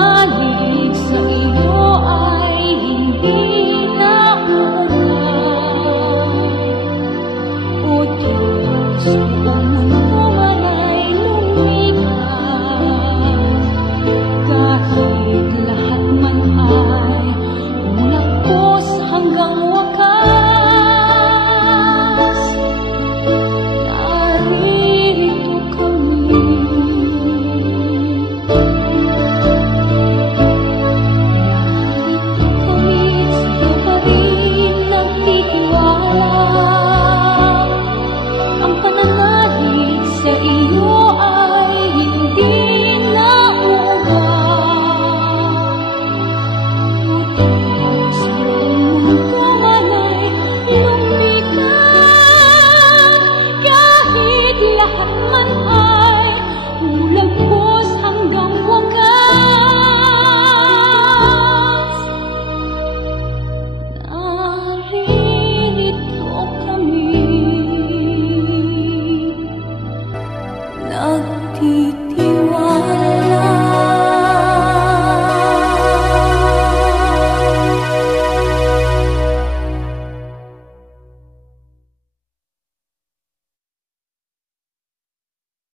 pananalig sa iyo ay hindi na uunlad. O Diyos, buong mundo man ay lumipat, kahit lahat man ay umulagpos hanggang wakas. Naririto kami, sa'yo pa rin nagtitiwala. Ang pananalig sa iyo ay hindi na uunlad. O Diyos, buong mundo man ay lumikat, kahit lahat man ay umulagpos hanggang wakas. Naririto kami, nagtitiwala.